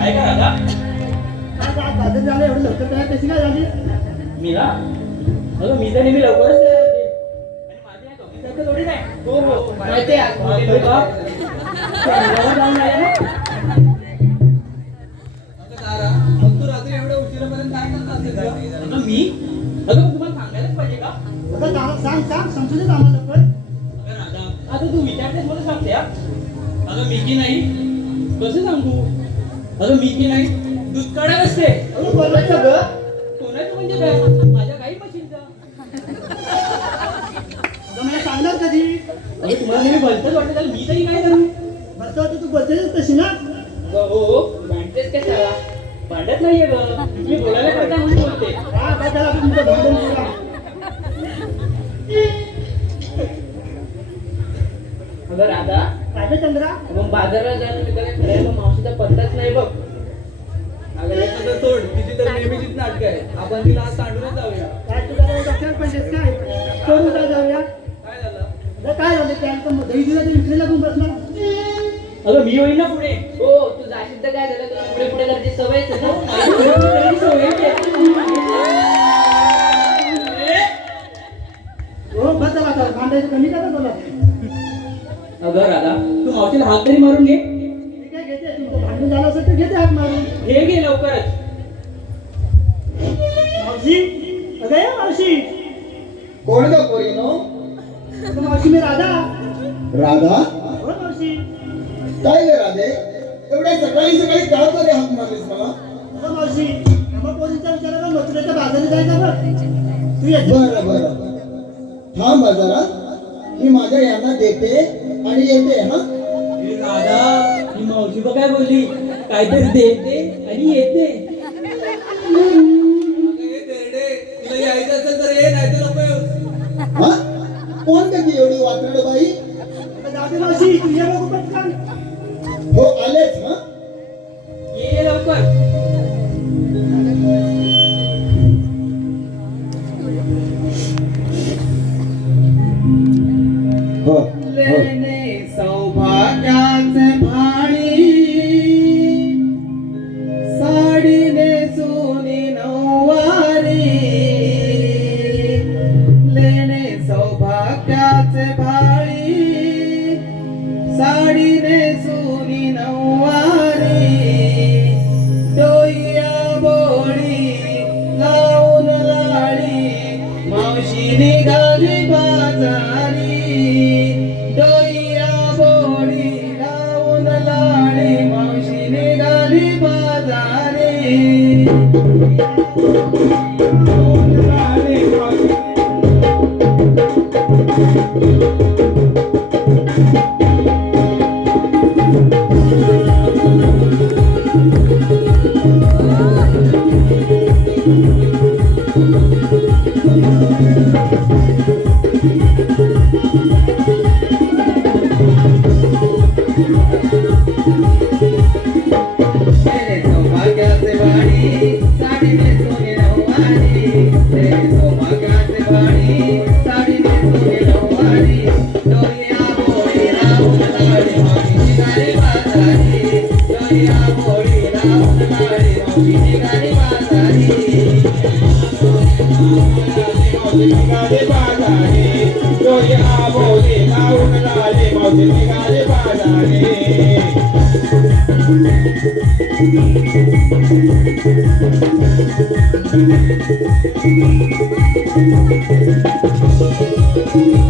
काय का दादा? काय बाजार झालं एवढं लवकर तयार कशी काय झाली? मी ना अगं मी तर नेहमी लवकरच तयार होते. आणि माझी आई दोघींसारखं थोडी नाही. हो माहिती आहे मोठे लोक रंगावर जाऊन आले ना. मग तू रात्री एवढ्या उशिरापर्यंत काय करत असेल का? अगं मी अगं मग तुम्हाला सांगायलाच पाहिजे का? अगं सांग समजू दे आम्हाला लवकर. अगं राधा आता तू विचारतेस मला सांगते हा. अगं मी की नाही कसं सांगू? अगं मी की नाही दुष्काळ असते. अगं बोलायचं ग. कोणाचं म्हणजे काय? माझ्या काही मशीनचा. अगं मला सांगणार कधी? अगं तुम्हाला नेहमी भलतंच वाटतं तर मी तरी काय करू? बरं तर तू बोलतेस तशी ना. हो भांडतेस काय साला? भांडत नाहीये ग मी बोलायला करता म्हणून बोलते. हा काय झालं आता तुमचं भांडण करा. अगं राधा काय रे चंद्रा? मग बाजारात जाणं मी त्याला खऱ्या मावशीचा पत्ताच नाही बघ. अगं हे सगळं सोड, तिची तर नेहमीचीच नाटकं आहे. आपण तिला आज सांडूनच जाऊया. काय तुला काही डॉक्टर पाहिजेस काय? करू काय जाऊया? काय झालं? अगं काय झालं त्या दही दिला तर विक्रीला पण बसला. अगं मी होईन ना पुढे. हो तू जाशील तर काय झालं तुला पुढे पुढे करायची सवयच आहे ना. सवयच आहे. हो बस झाला आता भांडायचं कमी करा तुला. अगं राधा तू मावशीला हात तरी मारून घे. मी काय घेते तुमचं भांडण झालं असेल तर घेते हात मारून. हे घे लवकरच. मावशी अगं या मावशी. कोण ग पोरीनो? अगं मावशी मी राधा. राधा? हो मावशी. काय ग राधे? एवढ्या सकाळी सकाळी का तरी हात मारलीस मला? अगं मावशी आम्हा पोरींच्या विचाराला मथुरेच्या बाजारात जायचं बघ. तू येते? बरं बरं थांब जरा, मी माझ्या यांना देते आणि येते हा. ए राधा ही मावशी बघ काय बोलली काहीतरी देते आणि येते. अगं हे तेरडे, तिला यायचं असेल तर ये, नाही तर नको येऊस. हा? कोण का ती एवढी वात्रड बाई? अगं जाते मावशी तू ये बघू पटकन. हो आलेच हा. ये लवकर. हो लेणे सौभाग्याचे भाणी, साडीने सोनी नऊवारी. लेणे सौभाग्याचे भाणी, साडीने सोनी नऊवारी. डोईया बोळी लावून लाळी, मावशी निघाली बाजारी. डोईया बोळी लावून लाळी, मावशी निघाली बाजारी. लावून लाळी, मावशी तेरे सौभाग्याचे वाणी, साडीने सोने नऊवारी. तेरे सौभाग्याचे वाणी, साडीने सोने नऊवारी. डोईया बोळी लावून लाळी, मावशी निघाली बाजारी. डोईया बोळी लावून लाळी, मावशी निघाली बाजारी.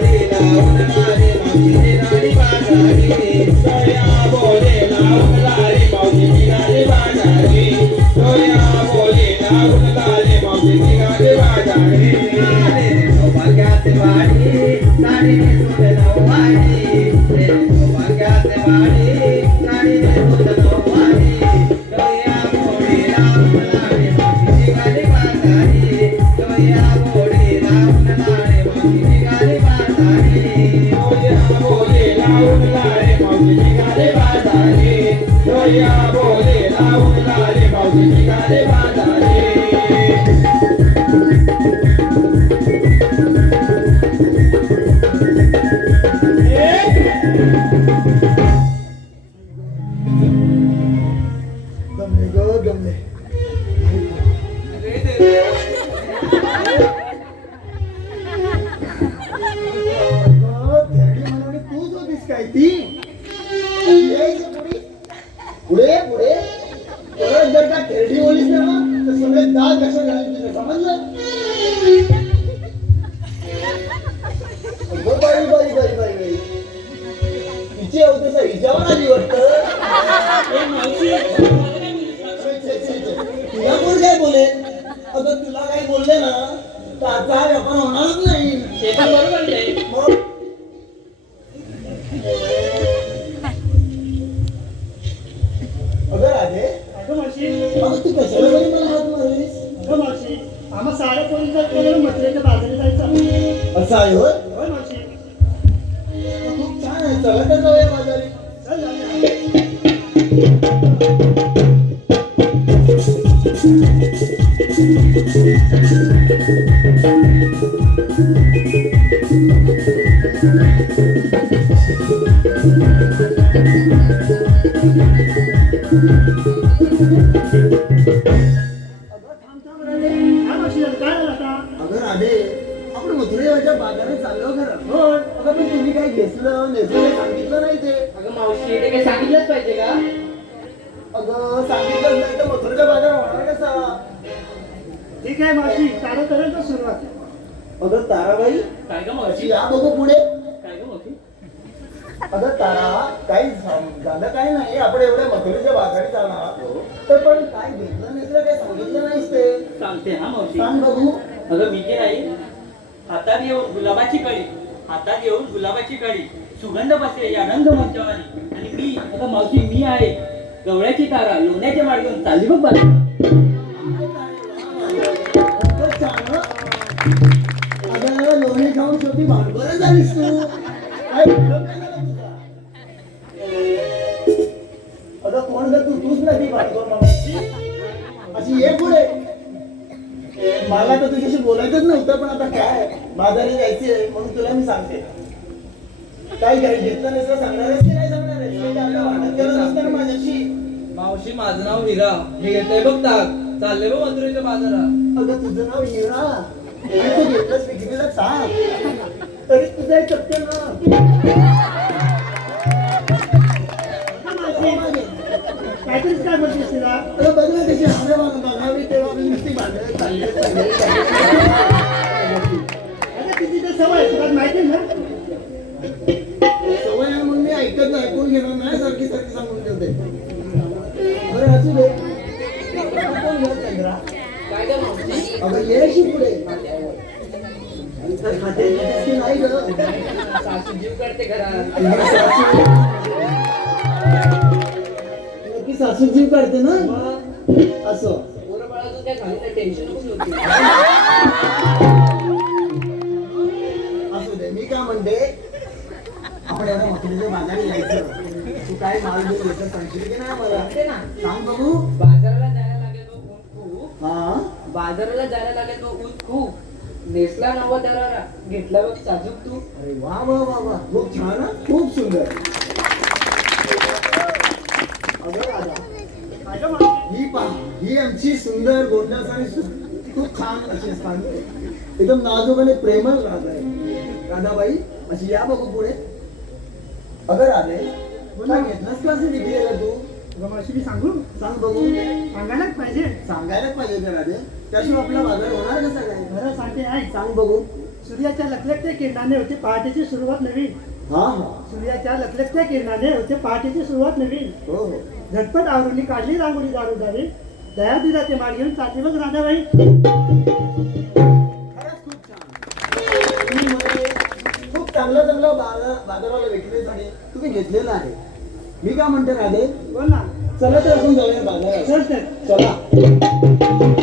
मावशी निघाली बाजारी. डोईया बोळी लावून लाळी, मावशी निघाली बाजारी. मावशी निघाली साडी सौभाग्याचे वाडी साडी नेसून नऊवारी सौभाग्याचे वाडी साडी नेसून नऊवारी गवया घोडी लावून लाडे मावशीची गाडी बाजारी गवया घोडी लावून लाडे मावशीची गाडी बाजारी बोले लावून लाडे मावशीची गाडी बाजारी गवया बोले लावून लाडे मावशीची गाडी बाजारी गमले ग गमले थेरडी म्हणाली तूच होतीस काय ती यायचं पुढे पुढे पुढे परत जर का थेरडी बोलीस ना तर सगळे दात कसं घालून तुझं समजलं अगं बाई बाई बाई बाई बाई तिचे होते सर हिच्यावर आली वाटतं ए, मावशी, मला काय बोललीस? तुला कोण काय बोले अगं तुला काही बोलले ना तर आता हा व्यापार होणारच नाही ते तर बरोबर आहे. मग अगं राधे अगं मावशी अगं तू कशाला बरी मला हात मारलीस अगं मावशी आम्हा साऱ्या पोरींचा केलेलं मथुरेच्या बाजारी जायचं असं आहे होय होय मावशी खूप छान आहे चला तर जाऊया बाजारी चल जाऊया. अगं थांब थांब राधे हा मावशी काय झालं आता अगं राधे आपण मथुरेच्या बाजारात चाललो खरं होय अगं पण तुम्ही काय घेतलं नेसलं सांगितलं नाही ते अगं मावशी ते काही सांगितलंच पाहिजे का? अगं सांगितलंच नाही तर मथुरेचा बाजार होणार कसा ठीक आहे मावशी तारा करेल तर सुरुवात अगं ताराबाई काय ग अशी मावशी? या बघू पुढे काय ग मावशी? अगं तारा काही झालं काय नाही आपण एवढ्या मथुरेच्या बाजारी जाणार तर पण काय घेतलं नेसलं काय सांगितलं नाहीस ते सांगते हा मावशी. सांग बघू अगं मी जे नाही हातात येऊन गुलाबाची कळी हातात येऊन गुलाबाची कळी सुगंध बसले या रंग मंचावानी आणि मी अगं मावशी मी आहे गवळ्याची तारा लोण्याचे माड घेऊन चालली बघ बाजूला. खूपच छान हं. अगं लोणी खाऊन शेवटी भांडवल झालीस तू काय उपयोग नाही झाला तुझा. अगं कोण जर तूच ना ती भांडवल मागायची अशी ये पुढे मला तर तुझ्याशी बोलायचंच नव्हतं पण आता काय बाजारी जायचंय म्हणून तुला मी सांगते काय काय घेतलं नसलं सांगणार आहेस की नाही सांगणार आहेस म्हणजे आपलं वाटत केलं नसतं ना माझ्याशी मावशी माझं नाव हिरा मी घेतलंय बघ ताक चालले बघ मथुरेच्या बाजारात अगं तुझं नाव हिरा आणि तू घेतलंस विक्रीला सांग तरी तुझं एक सत्य ना काहीतरीच काय बोलतेस तिला अगं बघ ना त्याची हवे बघावी तेव्हा मी नुसती भांडण चालली अगं तिची तर सवय आहे, तुला माहिती आहे ना सवय आहे म्हणून मी ऐकत नाही ऐकून घेणार नाही सारखी सारखी सांगून ठेवते बरं असू दे कोण घेत चंद्रा काय ग मावशी? अगं ये शी पुढे तर खाते घेतेस की नाही ग सासू जीव करते घरात. तुझी सासू नक्की सासू जीव काढते ना असं पोरं बाळातून काय झाली नाही टेन्शन नको घेऊ. असू दे मी काय म्हणते आपण एवढ्या मथुरेच्या बाजारी जायचं तू काय माल घेऊन येतं सांगशील की नाही मला सांगते ना. सांग बघू बाजाराला जायला लागेल तो ऊन खूप हा बाजाराला जायला लागेल तो ऊन खूप नेसला नवा दरारा घेतला बघ साजूक तू. अरे वा वा वा वा खूप छान हं? खूप सुंदर अगं राधा अगं मावशी ही पहा ही आमची सुंदर गोंडस आणि खूप छान अशी स्थान एकदम नाजूक आणि प्रेमळ राधा आहे राधाबाई अशी या बघू पुढे अगं राधे काय घेतलंस का असं विक्रीला तू अगं मावशी मी सांगू सांग बघू सांगायलाच पाहिजे सांगायलाच पाहिजे का राधे त्याशिवाय आपला बाजार होणार कसा काय बरं सांगते ऐक सांग बघू सूर्याच्या लखलखत्या किरणाने होते पहाटेची सुरुवात नवीन हा हा सूर्याच्या लखलखत्या किरणाने होते पहाटेची सुरुवात नवीन हो हो झटपट आवरुनी काढली रांगोळी दारोदारी दया दुधाचे माड घेऊन चालली बघ राधाबाई चांगला चांगला बाजाराला भेटले आणि तुम्ही घेतलेला आहे. मी काय म्हणते राधे, बोल ना. चला तर आपण जाऊया बाजारात. चल तर. चला.